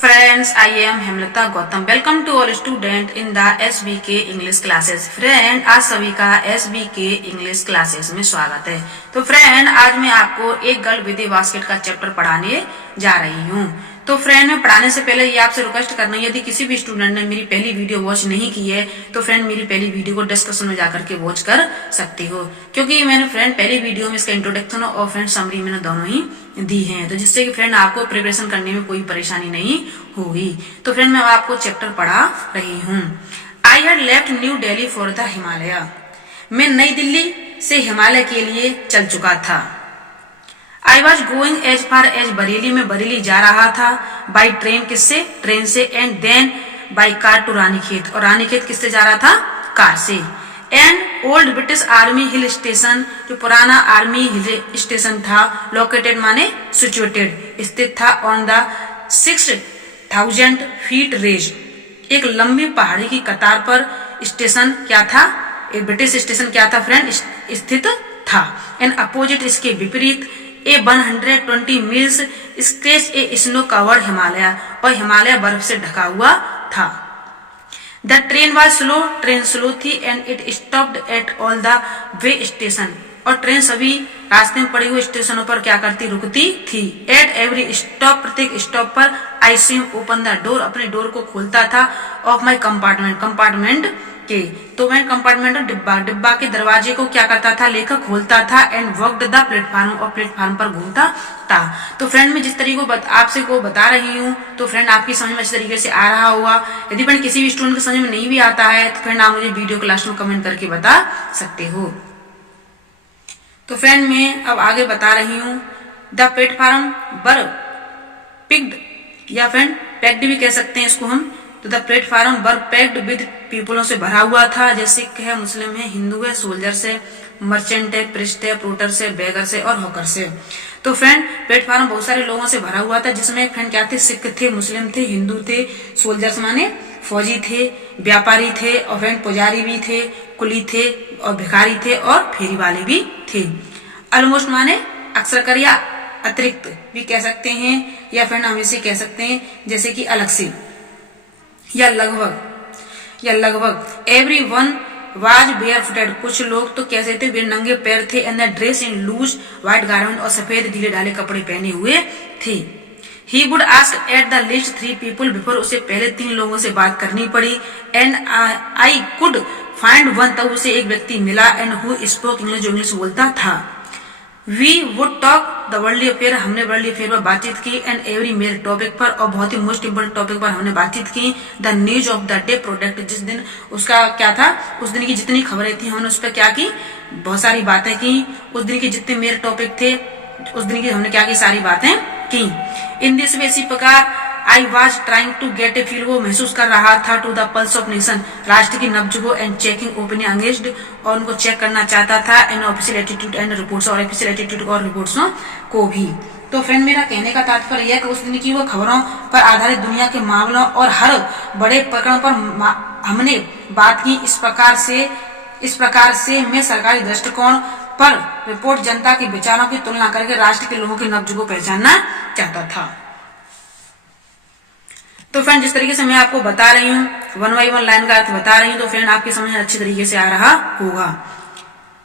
Friends, I am Hemlata Gautam. Welcome to all student in the SBK English classes. Friend, आज सभी का SBK English classes में स्वागत है. तो फ्रेंड, आज मैं आपको एक गर्ल विद ए बास्केट का चैप्टर पढ़ाने जा रही हूँ. तो फ्रेंड, मैं पढ़ाने से पहले ये आपसे रिक्वेस्ट करना है, यदि किसी भी स्टूडेंट ने मेरी पहली वीडियो वॉच नहीं की है तो फ्रेंड मेरी पहली वीडियो को डिस्क्रिप्शन में जाकर के वॉच कर सकते हो, क्योंकि मैंने फ्रेंड पहली वीडियो में इसका इंट्रोडक्शन और फ्रेंड समरी मैंने दोनों ही दी हैं, तो जिससे कि फ्रेंड आपको प्रिपरेशन करने में कोई परेशानी नहीं होगी. तो फ्रेंड, मैं आपको चैप्टर पढ़ा रही हूँ. I had left new Delhi for the Himalaya. मैं नई दिल्ली से हिमालय के लिए चल चुका था. I was going as far as Bareilly. में बरेली जा रहा था. बाई ट्रेन, किससे? ट्रेन से. And then by car to Ranikhet. और रानीखेत किससे जा रहा था? कार से. And old British army hill station, जो पुराना आर्मी हिल स्टेशन था, लोकेटेड माने सिचुएटेड, स्थित था ऑन द 6000 फीट रेंज, एक लंबी पहाड़ी की कतार पर. स्टेशन क्या था? एक ब्रिटिश स्टेशन क्या था फ्रेंड? स्थित था. एंड अपोजिट, इसके विपरीत, a 120 miles stretch a snow covered Himalaya, और हिमालय बर्फ से ढका हुआ था. The train was slow. Train slow थी. And it stopped at all the way station, और ट्रेन सभी रास्ते में पड़ी हुई स्टेशनों पर क्या करती? रुकती थी. एट एवरी स्टॉप, प्रत्येक स्टॉप पर, I swim open the door, अपने डोर को खोलता था, ऑफ माई कंपार्टमेंट, कंपार्टमेंट के. तो मैं कंपार्टमेंट डिब्बा के दरवाजे को क्या करता था? लेकर खोलता था. एंड वॉकड द प्लेटफॉर्म, और प्लेटफॉर्म पर घूमता था. तो फ्रेंड, मैं जिस तरीके को आपसे को बता रही हूँ, तो फ्रेंड आपकी समझ में अच्छी तरीके से आ रहा होगा. यदि फ्रेंड किसी भी स्टूडेंट को समझ में नहीं भी आता है तो फ्रेंड आप मुझे वीडियो क्लास में कमेंट करके बता सकते हो. तो फ्रेंड, मैं अब आगे बता रही हूँ. द प्लेटफॉर्म वर पिक्ड, या फ्रेंड पैक्ड भी कह सकते हैं इसको हम. तो the platform were packed with पीपलों से भरा हुआ था, जैसे सिख है, मुस्लिम है, हिंदू है, सोल्जर से, मर्चेंट है, प्रिस्ट है, पोर्टर से, बेगर से और हॉकर से. तो फ्रेंड, प्लेटफॉर्म बहुत सारे लोगों से भरा हुआ था, जिसमें फ्रेंड क्या थे? सिख थे, मुस्लिम थे, हिंदू थे, सोल्जर्स माने फौजी थे, व्यापारी थे, और फ्रेंड पुजारी भी थे, कुली थे, और भिखारी थे, और फेरी वाले भी थे. ऑलमोस्ट माने अक्सर कर या अतिरिक्त भी कह सकते हैं, या फ्रेंड हम इसे कह सकते हैं जैसे कि अलग से, या लगभग, या लगभग. Every one was barefooted. कुछ लोग तो कैसे थे? वे नंगे पैर थे. And dress in loose white garment, और सफेद ढीले ढाले कपड़े पहने हुए थे. He would ask at the list 3 people before. उसे पहले 3 लोगों से बात करनी पड़ी. And I could find one, तब उसे एक व्यक्ति मिला. एंड हु स्पोक इंग्लिश, जो इंग्लिश बोलता था. We would talk the worldly affair. हमने वर्ल्डली अफेयर पर बातचीत की. एंड एवरी मेल टॉपिक पर, और बहुत ही मोस्ट इंपोर्टेंट टॉपिक पर हमने बातचीत की. The news of the day product, जिस दिन उसका क्या था, उस दिन की जितनी खबरें थी हमने उस पर क्या की? बहुत सारी बातें की. उस दिन के जितने मेल टॉपिक थे उस दिन की हमने क्या की? सारी बातें की. इन दिस वे, इसी प्रकार, I was trying to get a feel, वो महसूस कर रहा था, to the pulse of nation, राष्ट्र की नब्ज को. एंड चेकिंग ओपिनियन अंगेज्ड, और उनको चेक करना चाहता था. And official attitude and reports, और ऑफिशियल एटीट्यूड और रिपोर्ट्सों को भी. तो फ्रेंड, मेरा कहने का तात्पर्य यह कि उस दिन की वो खबरों पर आधारित दुनिया के मामलों और हर बड़े प्रकरण पर हमने बात की. इस प्रकार से मैं सरकारी दृष्टिकोण पर रिपोर्ट जनता के विचारों की तुलना करके राष्ट्र के लोगों की नब्ज को पहचानना चाहता था. तो फ्रेंड, जिस तरीके से मैं आपको बता रही हूँ, 1 बाई 1 लाइन का अर्थ बता रही हूँ, तो फ्रेंड आपकी समझ में अच्छी तरीके से आ रहा होगा.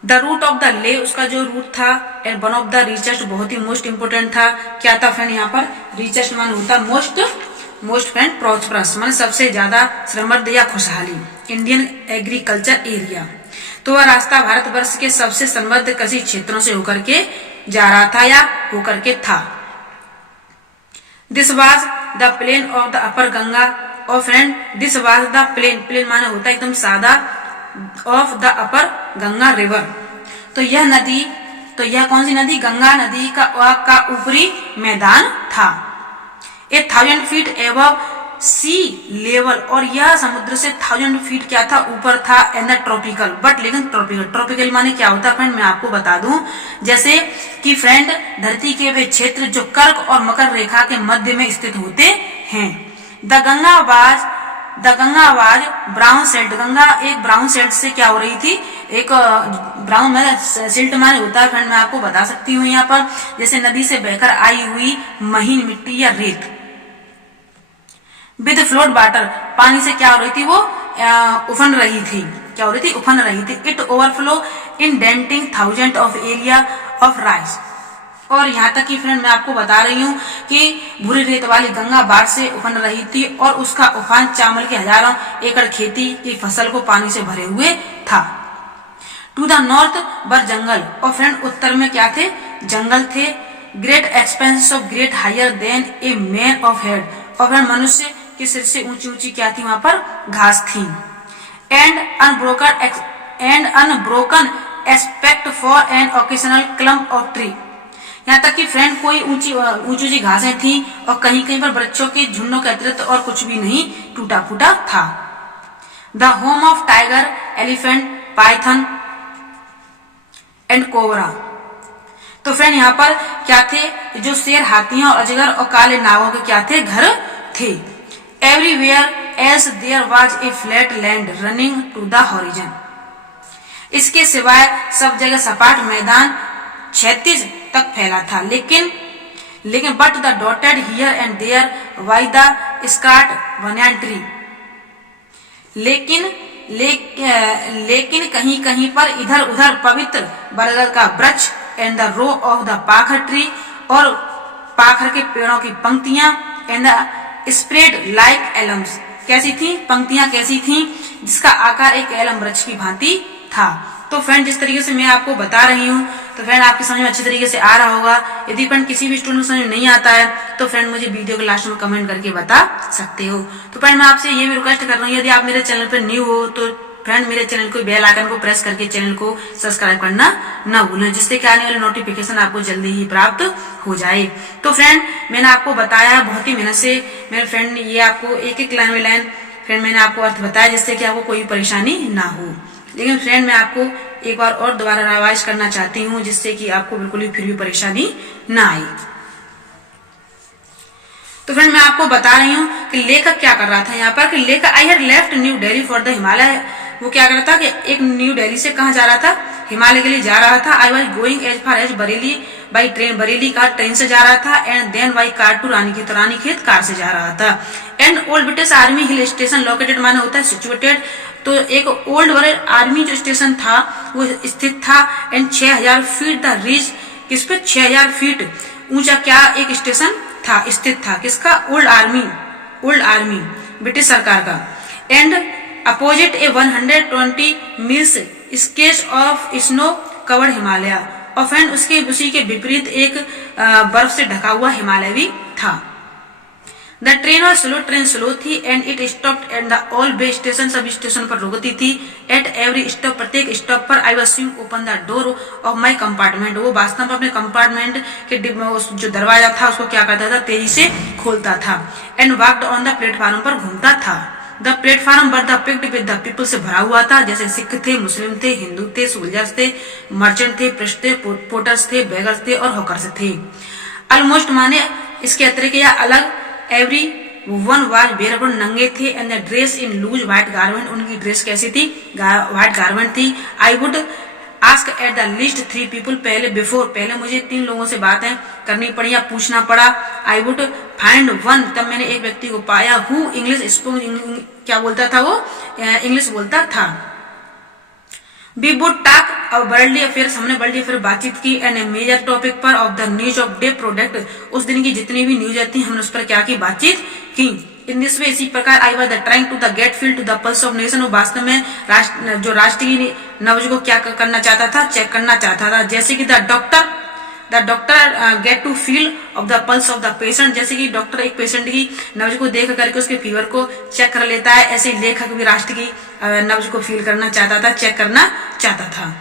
द रूट ऑफ द ले, उसका जो रूट था. And one of the richest, बहुत ही मोस्ट इंपोर्टेंट था. क्या था फ्रेंड? यहाँ पर रिचेस्ट मान होता मोस्ट फ्रेंड प्रॉस्परस, मान सबसे ज्यादा समृद्ध या खुशहाली. इंडियन एग्रीकल्चर एरिया, तो वह रास्ता भारतवर्ष के सबसे समृद्ध कृषि क्षेत्रों से होकर के जा रहा था, या होकर के था. This was the plain of the upper Ganga, और friend this was the plain माने होता है एकदम सादा, of the upper Ganga river. तो यह नदी, तो यह कौन सी नदी? गंगा नदी का ऊपरी मैदान था. 1000 फीट एबव सी लेवल, और यह समुद्र से 1000 फीट क्या था? ऊपर था. एंड ट्रॉपिकल, बट लेकिन ट्रॉपिकल माने क्या होता है फ्रेंड? मैं आपको बता दूं, जैसे कि फ्रेंड धरती के वे क्षेत्र जो कर्क और मकर रेखा के मध्य में स्थित होते हैं. The Ganga was brown silt, Ganga एक ब्राउन सेल्ट से क्या हो रही थी? एक ब्राउन में सिल्ट माने होता है फ्रेंड, मैं आपको बता सकती हूँ यहाँ पर, जैसे नदी से बहकर आई हुई महीन मिट्टी या रेत. विद फ्लोट वाटर, पानी से क्या हो रही थी, वो उफन रही थी। क्या हो रही थी? उफन रही थी। It overflow in denting thousand of area of rice. और यहाँ तक कि फ्रेंड मैं आपको बता रही हूँ कि भूरी रेत वाली गंगा बाढ़ से उफन रही थी और उसका उफान चावल की हजारों एकड़ खेती की फसल को पानी से भरे हुए था। To the north were jungle, और फ्रेंड उत्तर में क्या थे? जंगल थे। Great expanse of great higher than a man of head, और फ्रेंड मनुष्य के सिर से ऊंची ऊंची क्या थी? वहां पर घास थी। And unbroken aspect for an occasional clump of tree, यहाँ तक कि फ्रेंड कोई ऊंची ऊंची घासें थी और कहीं कहीं पर वृक्षों के झुंडों के अतिरिक्त और कुछ भी नहीं टूटा फूटा था। The home of tiger, elephant, Python and cobra, तो फ्रेंड यहाँ पर क्या थे? जो शेर, हाथियों और अजगर और काले नागों के क्या थे? घर थे। Everywhere else there was a flat land running to the horizon, इसके सिवाय सब जगह सपाट मैदान क्षैतिज तक फैला था। लेकिन but the dotted here and there by the scarlet banyan tree, लेकिन कहीं कहीं पर इधर उधर पवित्र बरगद का वृक्ष and the row of the pakhar tree, और पाखर के पेड़ों की पंक्तियां and the spread like elms, कैसी थी? पंक्तियां कैसी थी? जिसका आकार एक एलम वृक्ष की भांति था। तो फ्रेंड जिस तरीके से मैं आपको बता रही हूँ तो फ्रेंड आपके समझ में अच्छे तरीके से आ रहा होगा। यदि फ्रेंड किसी भी स्टूडेंट को समझ में नहीं आता है तो फ्रेंड मुझे वीडियो के लास्ट में कमेंट करके बता सकते हो। तो फ्रेंड मैं आपसे ये भी रिक्वेस्ट कर रहा हूँ, यदि आप मेरे चैनल पर न्यू हो तो फ्रेंड मेरे चैनल को बेल आइकन को प्रेस करके चैनल को सब्सक्राइब करना न भूलें, जिससे कि आने वाले नोटिफिकेशन आपको जल्दी ही प्राप्त हो जाए। तो फ्रेंड मैंने आपको बताया बहुत ही मेहनत से मेरे फ्रेंड, ये आपको एक एक लाइन में लाइन फ्रेंड मैंने आपको अर्थ बताया जिससे कि आपको कोई परेशानी ना हो। लेकिन फ्रेंड मैं आपको एक बार और दोबारा रिवाइज करना चाहती हूँ जिससे कि आपको बिल्कुल भी फिर भी परेशानी ना आए। तो फ्रेंड मैं आपको बता रही हूँ कि लेखक क्या कर रहा था यहाँ पर, कि लेखक I had left new Delhi for the Himalaya, वो क्या कर रहा था कि एक न्यू दिल्ली से कहाँ जा रहा था? हिमालय के लिए जा रहा था। I was going as far as Bareilly by train, Bareilly का ट्रेन से जा रहा था। And then by car to Ranikhet, Ranikhet car से जा रहा था। And old British army hill station located माने होता है सिचुएटेड, तो एक ओल्ड ब्रिटिश आर्मी जो स्टेशन था वो स्थित था। एंड 6000 फीट द रीच, किस पे? 6000 फीट ऊंचा क्या एक स्टेशन था, स्थित था। किसका? ओल्ड आर्मी ब्रिटिश सरकार का। And opposite A 120 meals sketch of snow covered Himalaya, और फ्रेंड उसके उसी के विपरीत एक बर्फ से ढका हुआ हिमालय भी था। The train was slow, train slow थी। And it stopped at the all way station, सभी स्टेशन पर रुकती थी। एट एवरी स्टॉप, प्रत्येक स्टॉप पर I was seeing open the door of my compartment, वो वास्तव में अपने कंपार्टमेंट के जो दरवाजा था उसको क्या करता था? तेजी से खोलता था। And walked on the platform पर घूमता था। The platform were the picked with the people से भरा हुआ था, जैसे सिख थे, मुस्लिम थे, हिंदू थे, सोल्जर्स थे, मर्चेंट थे, प्रिस्ट थे, पोर्टर्स थे, बेगर्स थे और हॉकर्स थे। ऑलमोस्ट माने इसके अतिरिक्त या अलग, एवरी वन वाज बेयरबल, नंगे थे। And the dress in loose white garment, उनकी ड्रेस कैसी थी? व्हाइट गारमेंट थी। I would ask at the least 3 people, पहले मुझे 3 लोगों से बातें करनी पड़ी या पूछना पड़ा। आई वुड फाइंड वन, तब मैंने एक व्यक्ति को पाया, हु इंग्लिश स्पोक, क्या बोलता था वो? इंग्लिश बोलता था। वी वुड टॉक और वर्ल्डली अफेयर्स, हमने वर्ल्डली अफेयर बातचीत की। एंड ए मेजर टॉपिक पर of the news of day product, उस दिन की जितनी भी न्यूज आती हमने उस पर क्या की? बातचीत की। इन दिस वे, इसी प्रकार I was trying to the get feel to the pulse of nation, वो वास्तव में जो राष्ट्रीय नब्ज को क्या करना चाहता था? चेक करना चाहता था। जैसे कि the doctor get to feel of the pulse of the patient, जैसे कि डॉक्टर एक पेशेंट की नब्ज को देख करके उसके फीवर को चेक कर लेता है, ऐसे लेखक भी राष्ट्र की नब्ज को फील करना चाहता था, चेक करना चाहता था।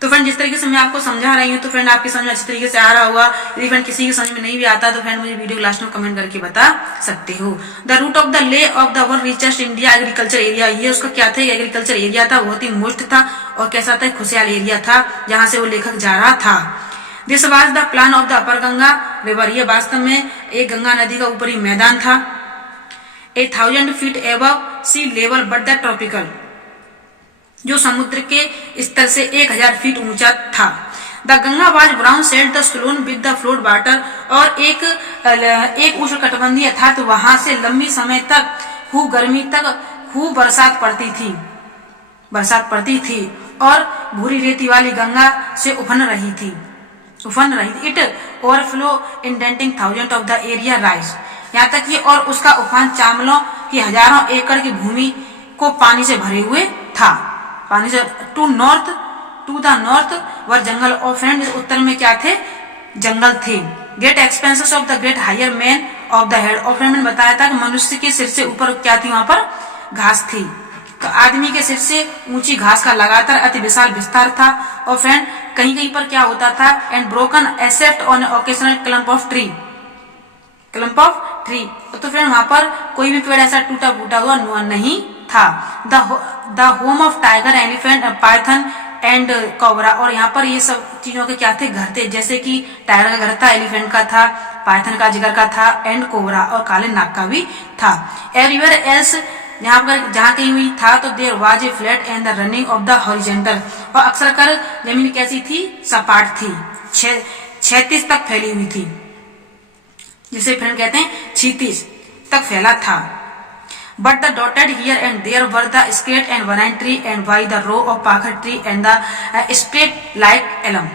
तो फ्रेंड जिस तरीके से मैं आपको समझा रही हूँ तो फ्रेंड आपकी समझ में अच्छी तरीके से आ रहा होगा। यदि फ्रेंड किसी की समझ में नहीं भी आता तो फ्रेंड मुझे वीडियो लास्ट में कमेंट करके बता सकते हो। The root of the lay of the world richest India agriculture area, ये उसका क्या था? एग्रीकल्चर एरिया था, बहुत ही मोस्ट था और कैसा था? खुशहाल एरिया था जहां से वो लेखक जा रहा था। This was the plan of the upper Ganga river, ये वास्तव में एक गंगा नदी का ऊपरी मैदान था। 1000 feet above sea level but the tropical, जो समुद्र के स्तर से 1000 फीट ऊंचा था। The Ganga was brown said the swollen with the flood water, और एक उष्णकटिबंधीय था तो वहां से लंबी समय तक खूब गर्मी तक खूब बरसात पड़ती थी और भूरी रेती वाली गंगा से उफन रही थी। It overflow indenting thousand of the area rise, यहाँ तक कि और उसका उफान चावलों की हजारों एकड़ की भूमि को पानी से भरे हुए था। पानी से to the north were jungle और फ्रेंड, उत्तर में क्या थे? जंगल थे। Great expanses of the great higher man of the head, और फ्रेंड मैंने बताया था कि मनुष्य के सिर से ऊपर क्या थी? वहां पर घास थी। तो आदमी के सिर से ऊंची घास का लगातार अति विशाल विस्तार था। और फ्रेंड कहीं कहीं पर क्या होता था? And broken except on occasional clump of tree. तो फ्रेंड वहां पर कोई भी पेड़ ऐसा टूटा फूटा हुआ नहीं था। The home of tiger, elephant, Python and cobra, और यहाँ पर ये सब चीजों के क्या थे? घर थे। जैसे कि टाइगर का घर था, एलिफेंट का था, पाइथन का जिगर का था, एंड कोबरा और काले नाग का भी था। एवरीवेयर एल्स, जहाँ कहीं भी था तो there was a flat and the running of the horizontal, और अक्सर कर जमीन कैसी थी? सपाट थी, 36 तक फैली हुई थी, जिसे फ्रेंड कहते हैं 36 तक फैला था। But the dotted here and there were the straight and banyan tree and by the row of pakar tree and the spread like elm.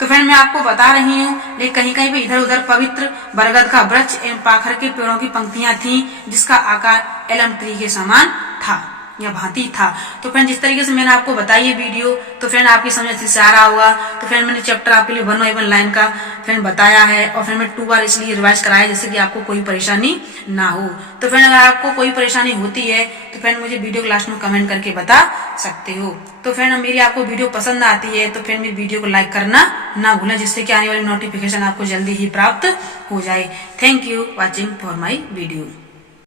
तो फ्रेंड मैं आपको बता रही हूँ, लेकिन कहीं कहीं पे इधर उधर पवित्र बरगद का वृक्ष एवं पाखर के पेड़ों की पंक्तियां थीं, जिसका आकार एलम ट्री के समान था या भांति था। तो फ्रेंड जिस तरीके से मैंने आपको बताई ये वीडियो, तो फ्रेंड आपकी समझ से आ रहा होगा। तो फ्रेंड मैंने चैप्टर आपके लिए 1 बाय 1 लाइन का फ्रेंड बताया है, और फ्रेंड मैं 2 बार इसलिए रिवाइज कराया जैसे कि आपको कोई परेशानी ना हो। तो फ्रेंड अगर आपको कोई परेशानी होती है तो फ्रेंड मुझे वीडियो क्लास में कमेंट करके बता सकते हो। तो फ्रेंड मेरी आपको वीडियो पसंद आती है तो फ्रेंड मेरी वीडियो को लाइक करना ना भूलें, जिससे कि आने वाली नोटिफिकेशन आपको जल्दी ही प्राप्त हो जाए। Thank you watching for my video.